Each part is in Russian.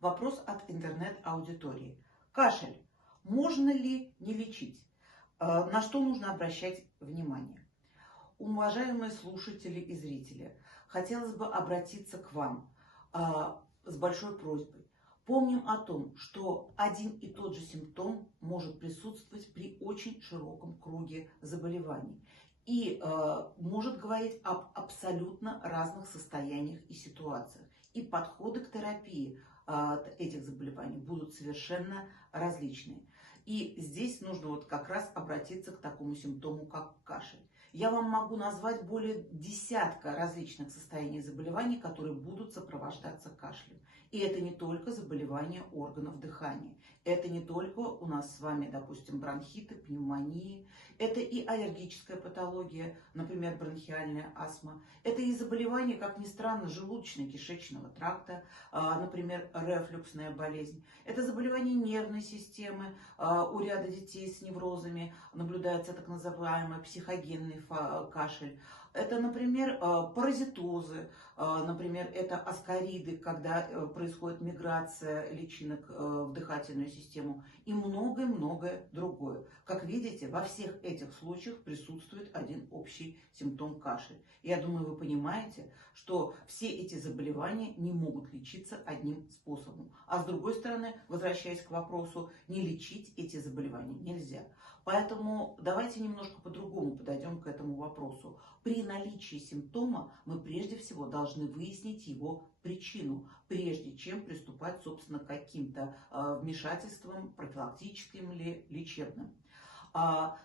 Вопрос от интернет-аудитории. Кашель. Можно ли не лечить? На что нужно обращать внимание? Уважаемые слушатели и зрители, хотелось бы обратиться к вам с большой просьбой. Помним о том, что один и тот же симптом может присутствовать при очень широком круге заболеваний и может говорить об абсолютно разных состояниях и ситуациях. И подходы к терапии этих заболеваний будут совершенно различные. И здесь нужно вот как раз обратиться к такому симптому, как кашель. Я вам могу назвать более десятка различных состояний заболеваний, которые будут сопровождаться кашлем. И это не только заболевания органов дыхания. Это не только у нас с вами, допустим, бронхиты, пневмонии. Это и аллергическая патология, например, бронхиальная астма. Это и заболевания, как ни странно, желудочно-кишечного тракта, например, рефлюксная болезнь. Это заболевания нервной системы. У ряда детей с неврозами наблюдается так называемый психогенный кашель. Это, например, паразитозы, например, это аскариды, когда происходит миграция личинок в дыхательную систему и многое-многое другое. Как видите, во всех этих случаях присутствует один общий симптом кашель. Я думаю, вы понимаете, что все эти заболевания не могут лечиться одним способом. А с другой стороны, возвращаясь к вопросу, не лечить эти заболевания нельзя. Поэтому давайте немножко по-другому подойдем к этому вопросу. При наличии симптома мы прежде всего должны выяснить его причину, прежде чем приступать, собственно, к каким-то вмешательствам, профилактическим или лечебным.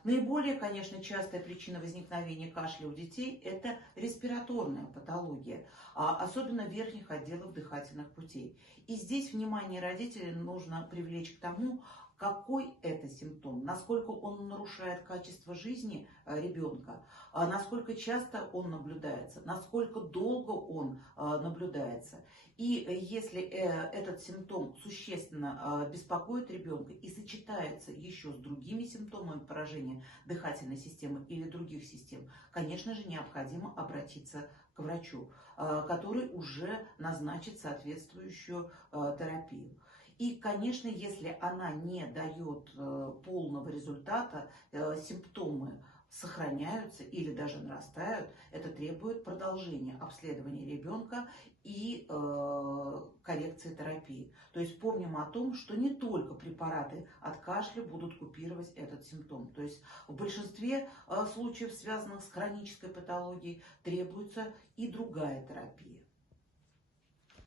Наиболее, конечно, частая причина возникновения кашля у детей – это респираторная патология, особенно верхних отделов дыхательных путей. И здесь внимание родителей нужно привлечь к тому, какой это симптом, насколько он нарушает качество жизни ребенка, насколько часто он наблюдается, насколько долго он наблюдается. И если этот симптом существенно беспокоит ребенка и сочетается еще с другими симптомами поражения дыхательной системы или других систем, конечно же, необходимо обратиться к врачу, который уже назначит соответствующую терапию. И, конечно, если она не дает полного результата, симптомы сохраняются или даже нарастают, это требует продолжения обследования ребенка и коррекции терапии. То есть помним о том, что не только препараты от кашля будут купировать этот симптом. То есть в большинстве случаев, связанных с хронической патологией, требуется и другая терапия.